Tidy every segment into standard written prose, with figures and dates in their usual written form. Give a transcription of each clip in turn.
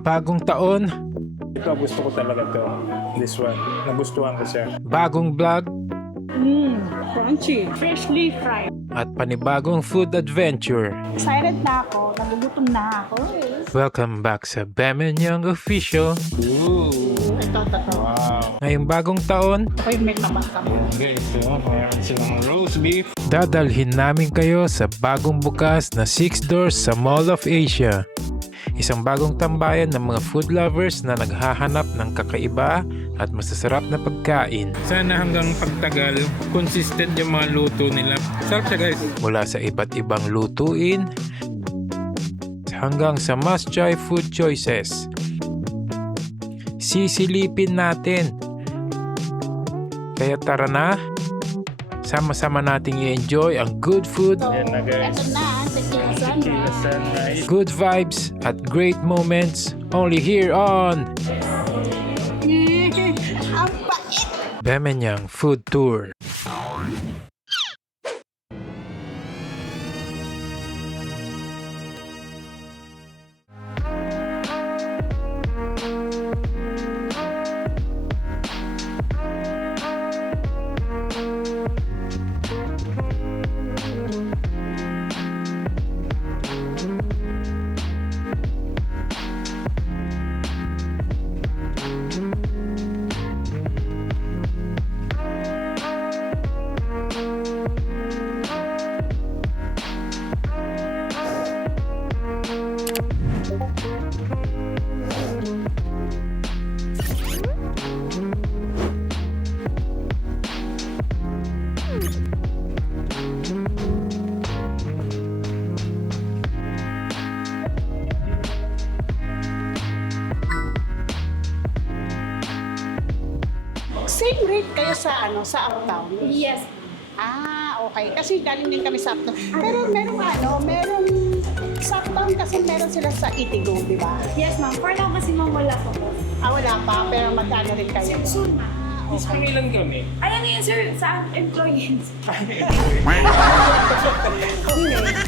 Bagong taon, Ito, gusto ko talaga to. This one. Nagustuhan ko siya. bagong vlog, Crunchy, freshly fried. at panibagong food adventure. Excited na ako, nagugutom na ako. Welcome back sa Bam & Young Official. Ito. Wow. Ngayong bagong taon, Ako yung may tabas-tabas. Okay, so mayroon silang roast beef. dadalhin namin kayo sa bagong bukas na 6 Doors sa Mall of Asia. Isang bagong tambayan ng mga food lovers na naghahanap ng kakaiba at masasarap na pagkain. Sana hanggang pagtagal, consistent yung mga luto nila. Sarap siya guys. Mula sa iba't ibang lutuin hanggang sa must-try food choices. Sisilipin natin. Kaya tara na, sama-sama nating i-enjoy ang good food, Yan na guys. Ito na, tequila sunrise. Sunrise. good vibes at great moments only here on Ang bait! Bam & Young Food Tour. Same rate kayo sa sa Uptown? Yes. Okay. Kasi galing din kami sa Uptown. Pero merong sa Uptown kasi meron sila sa Itigo, di ba? Yes, ma'am. For now kasi ma'am wala pa po. Wala pa, pero magkano rin kayo? Soon, ma'am. Mas pangilan kami. Ayan yun, sir, sa employees.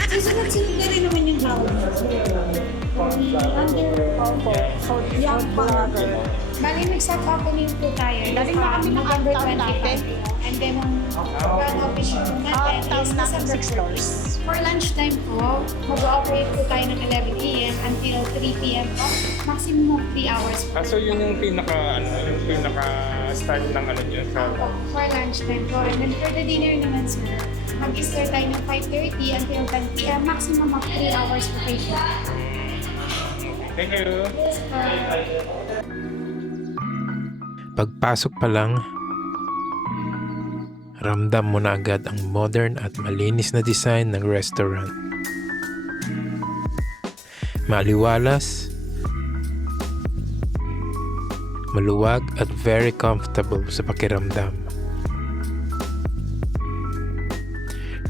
Susunod-sunod na rin naman yung hawak. Young Blogger. Bali, nag-start opening po tayo. Galing na kami ng November Uptown natin. 25. And then, ang grand opening po natin Uptown is natin December 6 stores. 4. For lunchtime po, mag-operate po tayo ng 11 a.m. until 3 p.m. po. Maximum of 3 hours po. So yun yung pinaka-start ng ano nyo. For lunchtime po. And then for the dinner naman, sir, mag-start tayo ng 5:30 until 10 p.m. Maximum of 3 hours po kayo. Thank you. Pagpasok pa lang, ramdam mo na agad ang modern at malinis na design ng restaurant. Maliwalas, maluwag at very comfortable sa pakiramdam.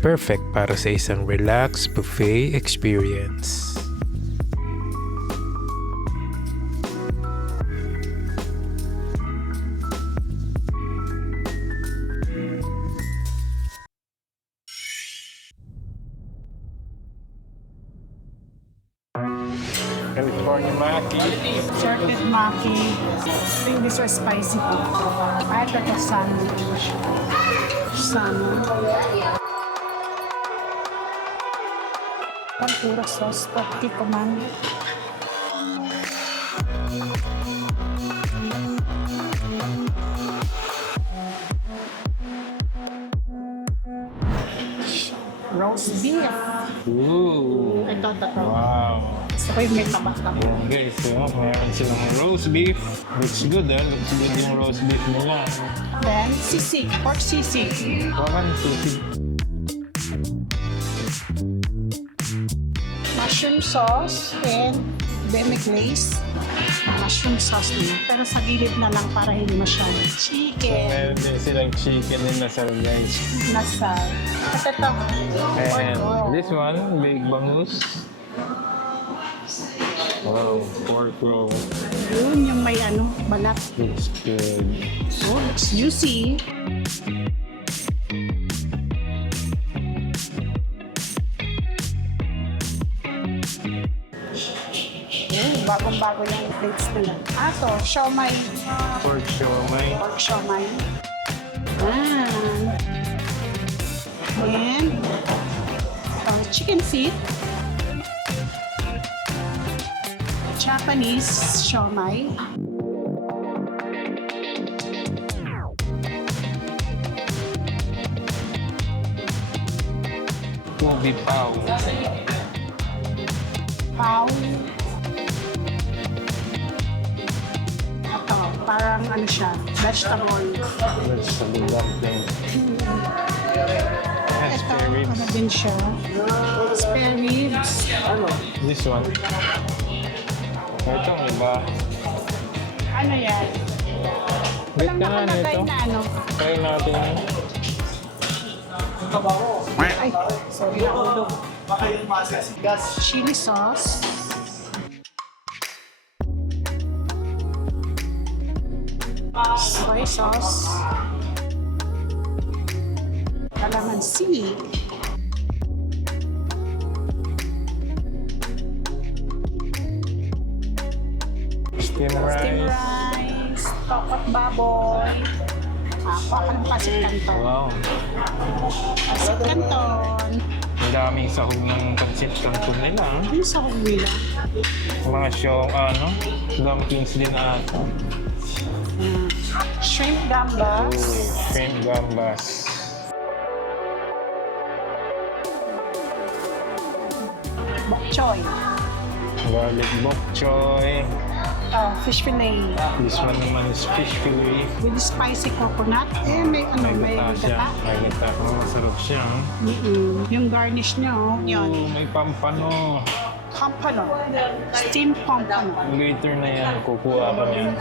Perfect para sa isang relaxed buffet experience. California Maki. Shorted maki. I think these are spicy po. Ito sandwich. Ang pura sauce. Tiko man. Roast beef. Ooh. Ito. Wow. Gusto ko yung may tabas-tabas. Okay, so mayroon silang roast beef. Looks good Looks good yung roast beef nila. Then, sisig. Pork sisig. Parang sushi. Mushroom sauce and beme glaze. Mushroom sauce din. Pero sa gilid na lang para hindi masyado. So Chicken. meron din silang chicken din na sa guys. Nasa. At ito. And pork this one, big bangus. Wow, pork roll. Yun yung may balat. Looks good. Oh, looks juicy. Oh. Bagong-bago yung plates nila. To, siomay. Pork siomay. Pork siomay. And chicken feet. Japanese siomay. Ubi pao. Pao. Ito, parang ano siya, vegetable. Vegetable dumpling. Yes, Ito, spare ribs. ano din siya. Spare ribs. This one. Ito, iba. Ano yan? Walang Wait na nga nakalagay nito. na ano. Try natin. Ay, sorry na ulo. Chili sauce. Soy sauce. Calamansi. Steam Steam rice. rice. Tokot baboy. Pakan pasit canton. Wow. Pasit canton. Ang daming sahog ng pancit canton nila. Ano sa nila? Mga show, dumplings din ata. Shrimp gambas. Shrimp gambas. Bok choy. Garlic bok choy. Fish fillet. This one naman is fish fillet. With spicy coconut. May May gata siya. gata. May gata. Masarap siya. Yung garnish niya, yun. Oh, may pampano. Pampano. Steamed pampano. Later na yan, kukuha ka niyan.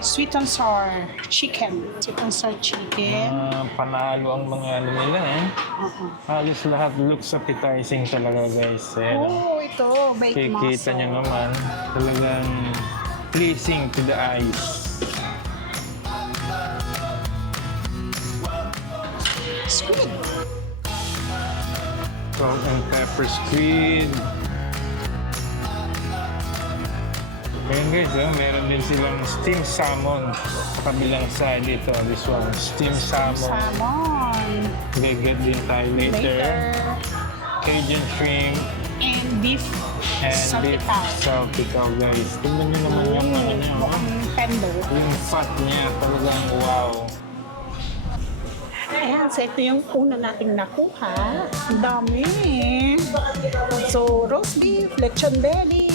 Sweet and sour chicken. Sweet and sour chicken. Panalo ang mga ano nila eh. Halos lahat looks appetizing talaga guys. Eh, Oh, ito. Baked kikita mussel. niyo naman, talagang pleasing to the eyes. Squid. Salt and pepper squid. Ngayon guys, meron din silang steamed salmon sa kabilang side dito. This one, steamed salmon. Salmon. Gagat din tayo later. Later. Cajun shrimp And beef. and Salty beef cow. saltikaw guys. Tingnan nyo naman yung ano niya. oh. Mukhang tender. Yung fat niya talagang wow. Ayan, so ito yung una nating nakuha. Ang dami. So, roast beef, lechon belly,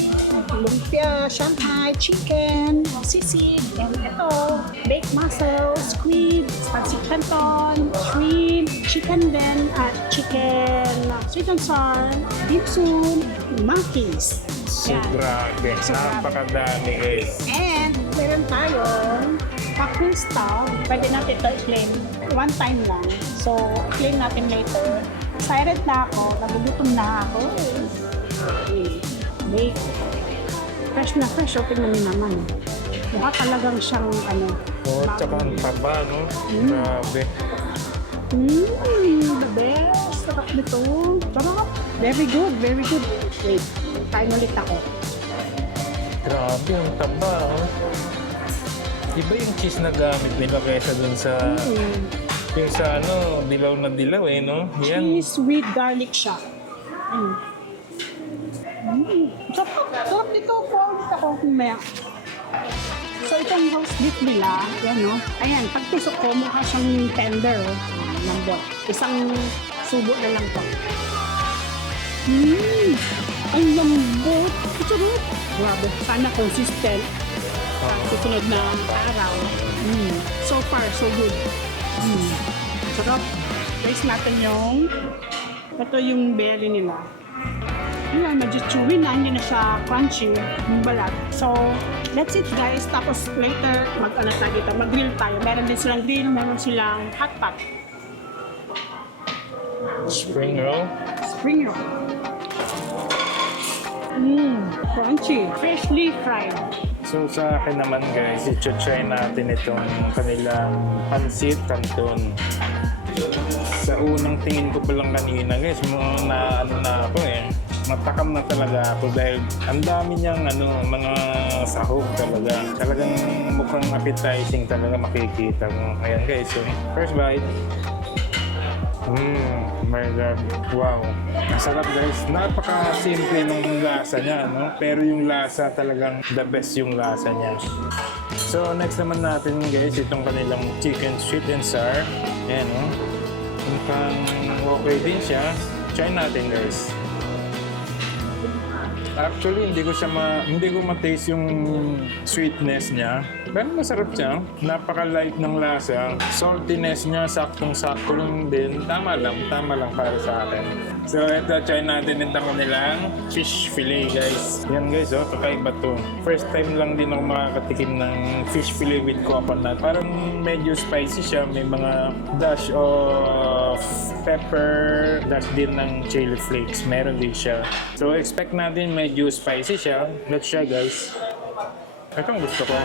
lumpia, Shanghai, chicken, sisig, and ito, baked mussel, squid, pancit canton, shrimp, chicken din, at chicken, sweet and sour, dim sum, monkeys. So Yan. grabe. So, grabe. Napakadami guys. And meron tayong cocktail style. Pwede natin ito i-claim. One time lang. So, i-claim natin later. Excited na ako. Nagugutom na ako. Wait. Fresh na fresh. Open na niyo naman. Mukha talagang siyang Oh, tsaka ang taba, no? Grabe. The best. Sarap nito. Sarap. Very good. Very good. Wait. Kain ulit ako. Grabe, ang taba, oh. Iba yung cheese na gamit nila kaysa dun sa... Yung sa dilaw na dilaw eh, no? Yan. Cheese with garlic siya. Sarap. Sarap nito. Kulit ako kumaya. So itong roast beef nila, yan no. Ayan, pag tusok ko, mukha siyang tender. Lambot. Isang subo na lang to. Ang lambot. Sarap. Grabe. Sana consistent. Susunod na araw. So far, so good. Sarap. Taste natin ito yung belly nila. Ayan, medyo chewy na, hindi na siya crunchy, yung balat. So, that's it guys. Tapos later, tayo dito, mag-grill tayo. Meron din silang grill, meron silang hot pot. Spring roll. Spring roll. Crunchy. Freshly fried. So sa akin naman guys, i-try natin itong kanilang pancit canton. Sa unang tingin ko pa lang kanina guys, na ako eh. Natakam na talaga ako dahil ang dami niyang mga sahog talaga. Talagang mukhang appetizing talaga makikita mo. Ayan guys, so first bite. My God. Wow. Sarap guys. Napaka-simple ng lasa niya, no? Pero yung lasa talagang the best yung lasa niya. So next naman natin guys, itong kanilang chicken sweet and sour. Ayan, no? Mukhang okay din siya. Try natin guys. Actually, hindi ko ma-taste yung sweetness niya. Pero masarap siya. Napaka-light ng lasa. Saltiness niya, saktong-sakto lang din. Tama lang para sa akin. So, ito, try natin itong kanilang fish fillet, guys. Yan, guys, oh, kakaiba to. First time lang din ako makakatikim ng fish fillet with coconut. Parang medyo spicy siya. May mga dash of pepper, dash din ng chili flakes. Meron din siya. So, expect natin medyo spicy siya. Let's try, guys. Itong gusto ko.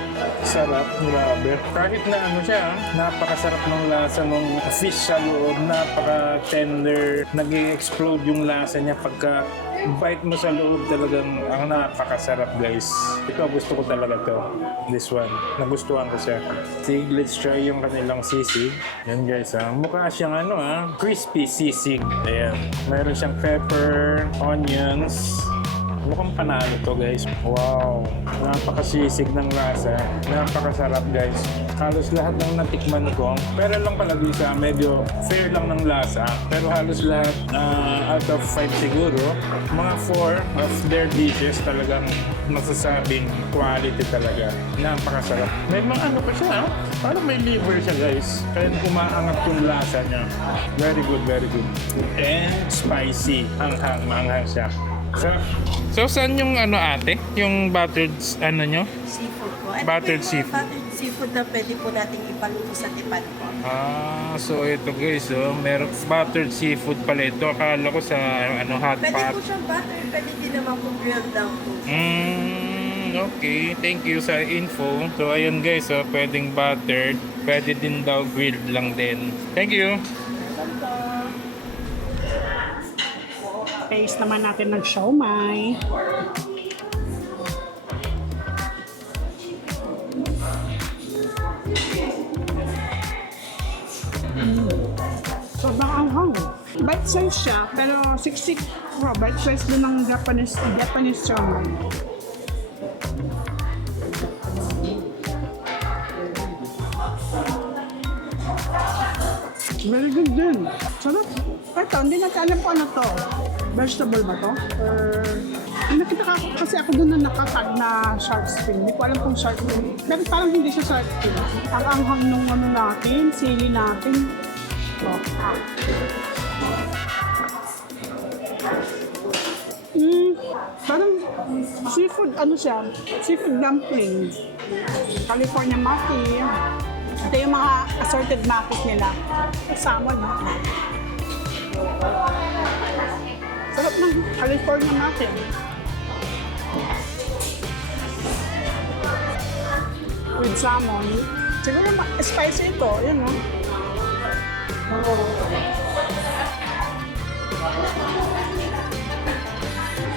Sarap, grabe. Kahit na siya, napakasarap ng lasa ng fish sa loob. Napaka-tender. Nag-explode yung lasa niya pagka bite mo sa loob, talagang ang napakasarap, guys. Ito, gusto ko talaga to. This one. Nagustuhan ko siya. Sige, let's try yung kanilang sisig. Yan, guys, ha. Mukha siyang crispy sisig. Ayan. Mayroon siyang pepper, onions. Mukhang panalo to, guys. Wow. Napakasisig ng lasa. Napakasarap, guys. Halos lahat ng natikman ko. Pero lang pala sa medyo fair lang ng lasa. Pero halos lahat, out of 5 siguro, mga 4 of their dishes talagang masasabing quality talaga. Napakasarap. May mga pa siya, ha? Parang may liver siya, guys. Kaya umaangat yung lasa niya. Very good, very good. And spicy. Maanghang siya. So saan yung ate? Yung buttered nyo? Seafood po. Buttered seafood. Buttered seafood na pwede po nating ipaluto sa tipan po. So ito guys, meron buttered seafood pala ito. Akala ko sa hot Pwede pot. po siyang butter, pwede din naman po grilled down po. Okay. Thank you sa info. So ayun guys, pwedeng buttered. Pwede din daw grilled lang din. Thank you. Taste naman natin ng siomai. Sobrang anghang. Bite size siya, pero siksik. Bite size din ng Japanese siomai. Very good din. Sarap. Ito, hindi natin alam kung ano to. Vegetable ba to? Or... nakita ka kasi ako doon na nakatag na shark fin. Hindi ko alam kung shark fin. Pero parang hindi siya shark fin. Ang anghang nung natin, sili natin. Oh. Parang seafood, siya? Seafood dumpling. California maki. Ito yung mga assorted makis nila. Salmon. Sarap ng California natin. With salmon. Siguro spicy ito. Yun, no?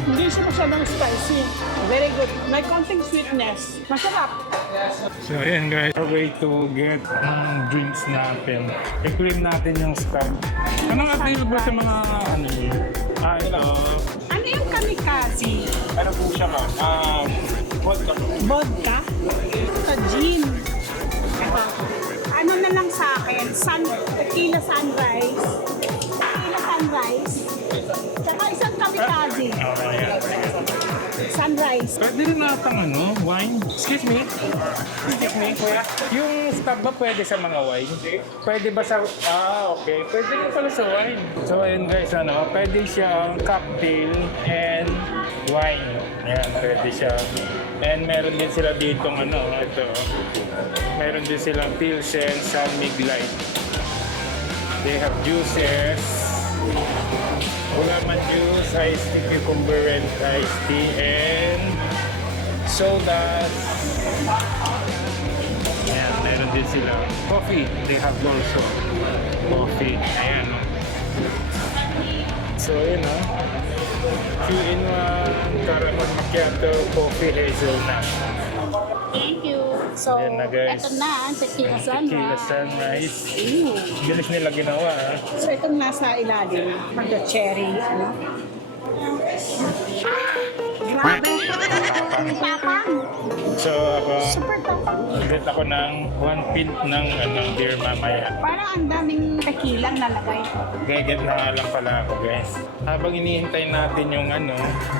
Hindi siya masyadong spicy. Very good. May konting sweetness. Masarap. So ayan guys, our way to get drinks natin. I-clean natin yung stag. Anong available sa mga ito? Ano yung kamikaze? Ano po siya ka? Vodka. Vodka? Ito, gin. Ito. Ano na lang sa akin? Tequila sunrise. Tequila sunrise. Tsaka isang kamikaze. Sunrise. Pwede rin natang wine. Excuse me, kuya. Yung stag ba pwede sa mga wine? Pwede ba sa... okay. Pwede rin pala sa wine. So, ayun guys, pwede siyang cocktail and wine. Ayan, pwede siya. And meron din sila dito, ito. Meron din silang Pilsen, San Mig Light. They have juices. Gulaman juice, iced tea, cucumber and iced tea, and sodas. Ayan, meron din sila. Coffee, they have also. Coffee, ayan. So, yun 2-in-1 caramel macchiato coffee hazelnut. Thank you. So, Ayan na, guys. ito na ang tequila Tequila sunrise. sunrise. Ooh. Bilis nila ginawa. So, itong nasa ilalim, the cherry, ano? Grabe! Ang tapang! So ako, Super tapang! get ako ng 1 pint ng beer mamaya. Parang ang daming tequila nalagay. Get na nga lang pala ako, guys. Habang inihintay natin yung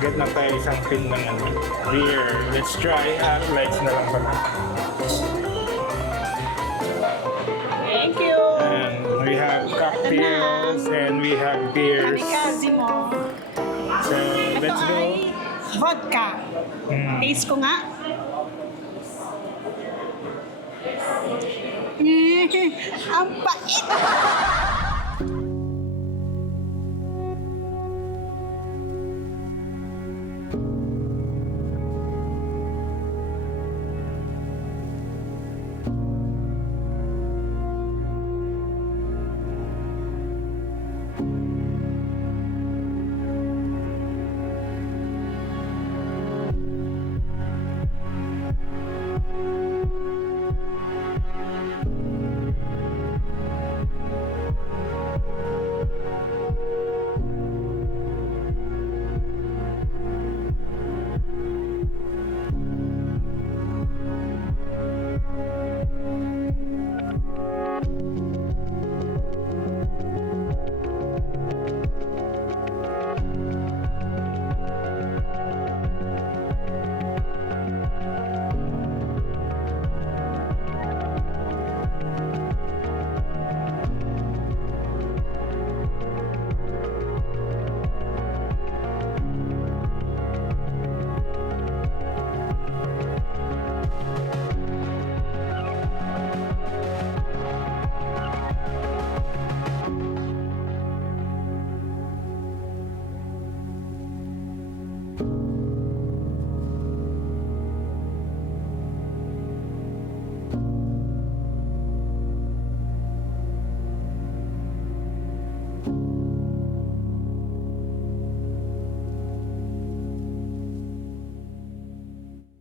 get na tayo isang pint ng beer. Let's try. Lights na lang pala. Thank you! And we have cocktails and we have beers. Kamikaze mo. So, Ito let's go. ay vodka. Taste ko nga. Ang pait!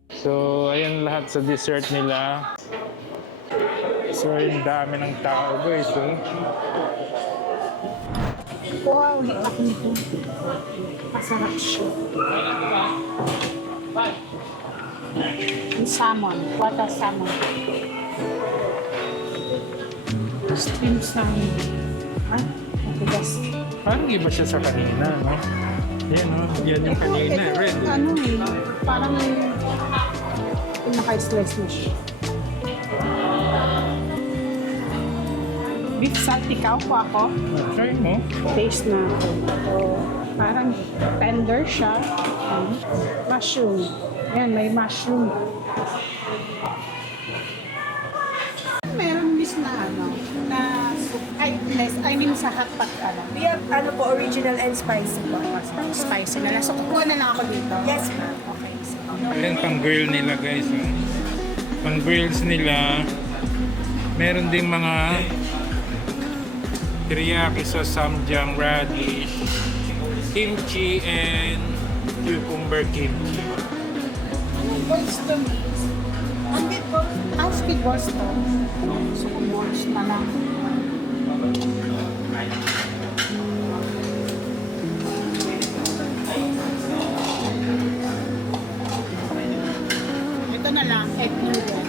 So, ayan lahat sa dessert nila. So, yung dami ng tao, guys. Wow, hit ako nito. Masarap siya. Yung salmon, water salmon. Steam salmon. Ay, matigas. Parang iba siya sa kanina, no? Yan, no? Yan yung kanina, red. Ano eh, parang naka-slice na siya. Beef saltikaw po ako. Try mo. Taste na ako. So, parang tender siya. Mushroom. Yan, may mushroom. Meron miss na na I mean sa hotpot We have original and spicy po. spicy na lang. So, kukuha na lang ako dito. Yes, ma'am. Okay. So, Ayan, pang-grill nila, guys. Pang-grills nila. Meron din mga teriyaki sa samjang radish, kimchi, and cucumber kimchi. anong balls to? Ang big balls. Ang big balls to. So, balls na lang. Ito na lang, egg noodle.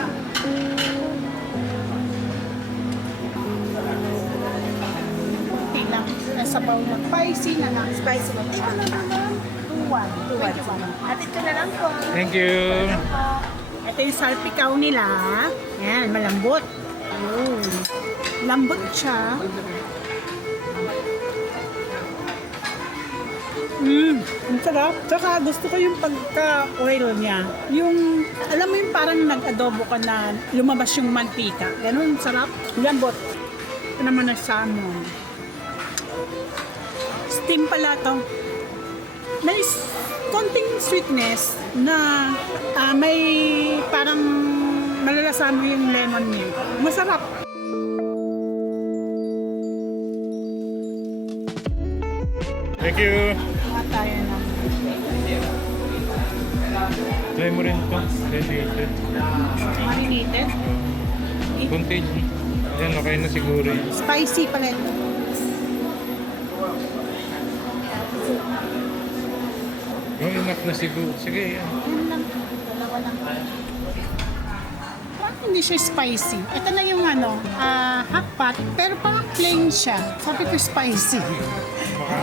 Okay lang. Nasa bowl na spicy na lang. Spicy po. Ikaw na naman. 2-1. At ito na lang po. Thank you! Ito yung salpikaw nila. Yan, malambot. Oh. Lambot siya. Ang sarap. Tsaka gusto ko yung pagka-oil niya. Yung, alam mo yung parang nag-adobo ka na lumabas yung mantika. Ganun, sarap. Lambot. Ito naman ang salmon. Steam pala to. May konting sweetness na may parang malalasa mo yung lemon niya. Masarap. Thank you! Mga tayo ng Try mo rin ito. Marinated. Marinated. Contage. Yan, okay na siguro yun. Spicy pala ito. Oh, enough na siguro. Sige, yan. Yan lang. Dalawa lang. Parang hindi siya spicy. Ito na yung hotpot, pero parang plain siya. Sabi ko spicy. Baka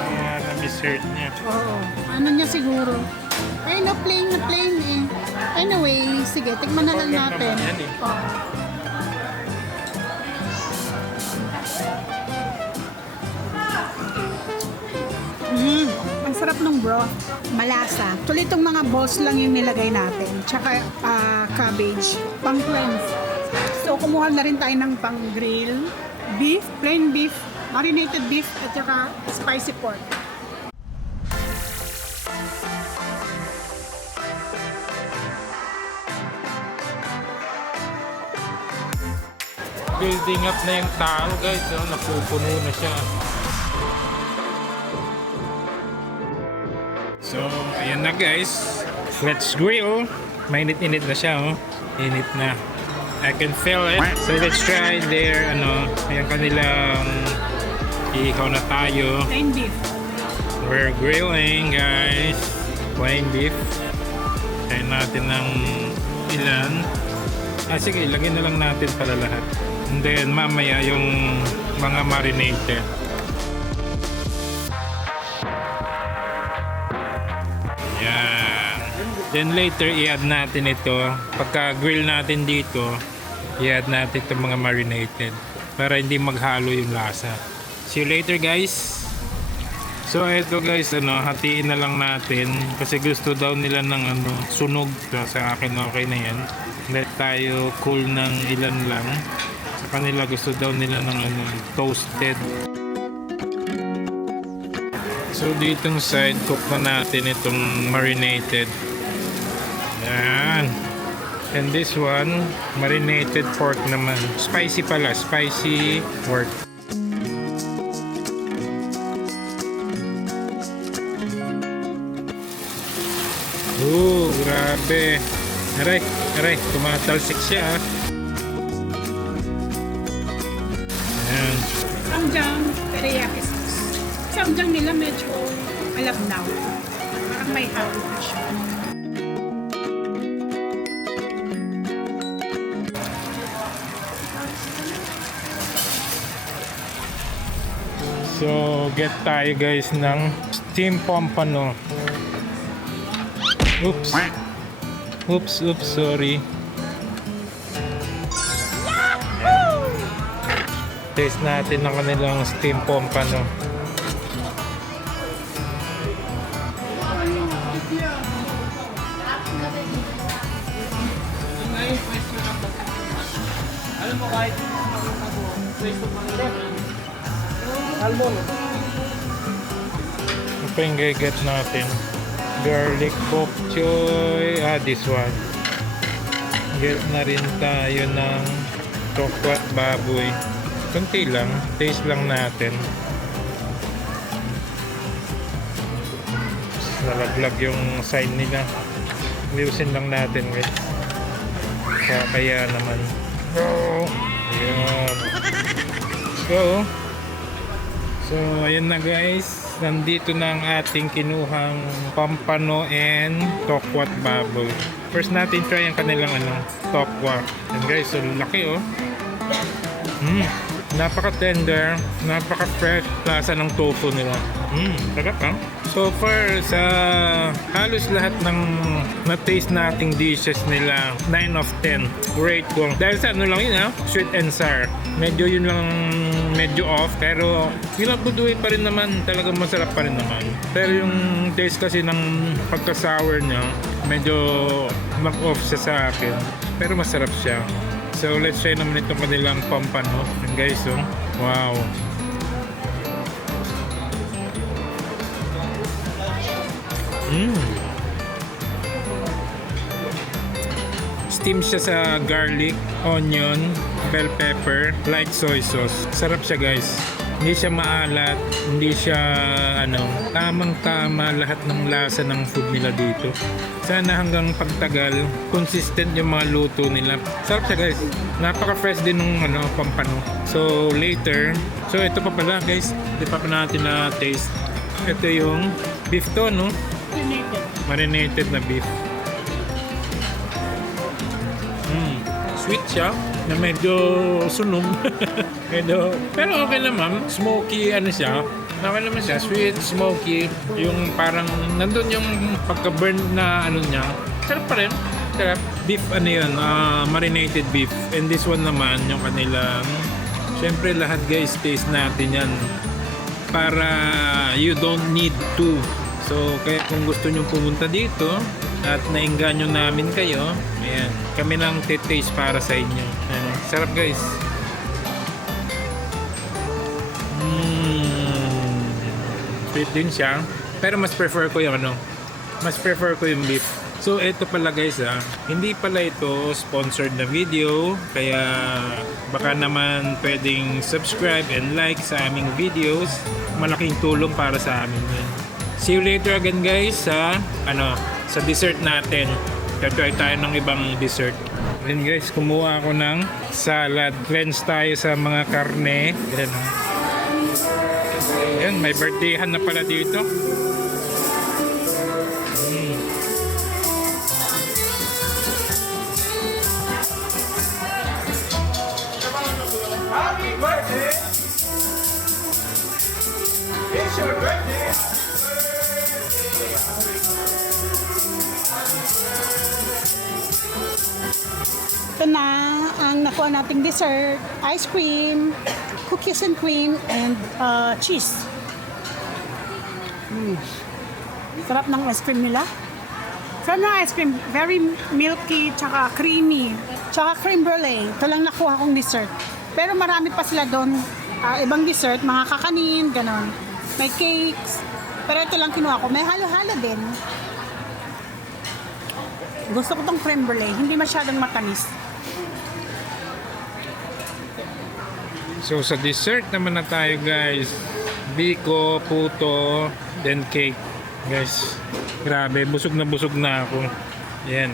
na-dessert niya. Oo. Ano niya siguro? Ay, no, plain na plain eh. Anyway, sige, tikman na lang Organ natin. naman yan eh. Oo. Ang sarap ng broth. Malasa. Tuloy itong mga balls lang yung nilagay natin. Tsaka cabbage. Pang cleanse. So, kumuha na rin tayo ng pang grill. Beef, plain beef, marinated beef, at saka spicy pork. Building up na yung tao, guys. Oh, napupuno na siya. So, ayan na guys. Let's grill. Mainit-init na siya, oh. Init na. I can feel it. So, let's try their, ayan kanilang ihaw na tayo. Plain beef. We're grilling, guys. Plain beef. Try natin ng ilan. Sige, lagyan na lang natin pala lahat. And then, mamaya yung mga marinated. Yan. Then later, i-add natin ito. Pagka grill natin dito, i-add natin itong mga marinated para hindi maghalo yung lasa. See you later, guys. So ito guys, hatiin na lang natin kasi gusto daw nila ng sunog. So, sa akin okay na yan. Let tayo cool ng ilan lang. Sa kanila gusto daw nila ng toasted. So ditong side cook na natin itong marinated. Yan. And this one, marinated pork naman. Spicy pala, spicy pork. Grabe. Aray, tumatalsik siya. Ayan. Samjang teriyaki sauce. Samjang nila medyo malabnaw. Parang may halo na siya. So, get tayo guys ng steam pompano. Oops, sorry. Taste natin ng kanilang steam pompano. Ito pa yung gagat natin. Garlic bok choy. This one. Get na rin tayo ng tokwat baboy. Kunti lang. Taste lang natin. Nalaglag yung side nila. Liusin lang natin guys. Kaya naman. Go! Ayan. Go! So, ayan na guys. Nandito na ang ating kinuhang pampano and tokwat baboy. First natin try ang kanilang tokwat. And guys, so laki oh. Napaka-tender, napaka-fresh lasa ng tofu nila. Sarap ha? So far, sa halos lahat ng na-taste nating dishes nila, 9 of 10. Rate ko. Dahil sa lang yun ha, sweet and sour. Medyo yun lang medyo off, pero yung nagbuduhay pa rin naman, talagang masarap pa rin naman. Pero yung taste kasi ng pagka-sour niya, medyo mag-off siya sa akin. Pero masarap siya. So let's try naman itong kanilang pampano. And guys, oh, wow. Steam siya sa garlic, onion, bell pepper, light soy sauce. Sarap siya guys. Hindi siya maalat, hindi siya tamang-tama lahat ng lasa ng food nila dito. Sana hanggang pagtagal, consistent yung mga luto nila. Sarap siya guys. Napaka-fresh din ng pampano. So later, so ito pa pala guys, hindi pa natin na taste. Ito yung beef to, no? Marinated na beef. Sweet siya na medyo sunog. Pero okay naman. Smoky siya. Okay naman siya. Sweet, smoky. Yung parang nandun yung pagka-burn na niya. Sarap pa rin. Sarap. Beef marinated beef. And this one naman yung kanilang, syempre lahat guys taste natin yan. Para you don't need to. So kaya kung gusto nyo pumunta dito at nainganyo namin kayo, ayan, kami lang taste para sa inyo. Ayan, sarap guys. Sweet din siya. Pero mas prefer ko yung beef. So ito pala guys, hindi pala ito sponsored na video, kaya baka naman pwedeng subscribe and like sa aming videos. Malaking tulong para sa amin yun. See you later again guys sa dessert natin. Try tayo ng ibang dessert. Then guys, kumuha ako ng salad. Cleanse tayo sa mga karne. Ayan, may birthdayhan na pala dito. Happy birthday! It's your birthday! Ito na ang nakuha nating dessert. Ice cream, cookies and cream, and cheese. Sarap ng ice cream nila. Sarap ng ice cream. Very milky, tsaka creamy. Tsaka creme brulee. Ito lang nakuha kong dessert. Pero marami pa sila doon. Ibang dessert, mga kakanin, ganon. May cakes. Pero ito lang kinuha ko. May halo-halo din. Gusto ko tong creme brulee. Hindi masyadong matamis. So sa dessert naman na tayo guys. Biko, puto, then cake. Guys, grabe, busog na ako. Yan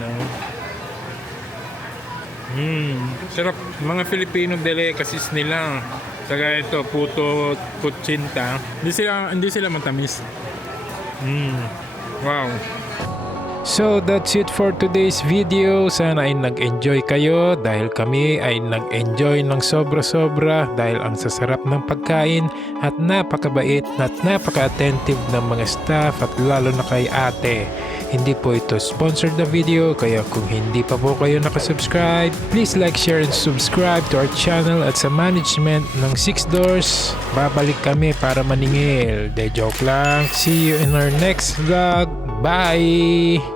sarap. Mga Filipino delicacies nila. Saka ito, puto, kutsinta. Hindi sila matamis. Wow. So that's it for today's video. Sana ay nag-enjoy kayo dahil kami ay nag-enjoy ng sobra-sobra dahil ang sasarap ng pagkain at napakabait at napaka-attentive ng mga staff at lalo na kay ate. Hindi po ito sponsored na video, kaya kung hindi pa po kayo nakasubscribe, please like, share, and subscribe to our channel at sa management ng Six Doors. Babalik kami para maningil. De joke lang. See you in our next vlog. Bye!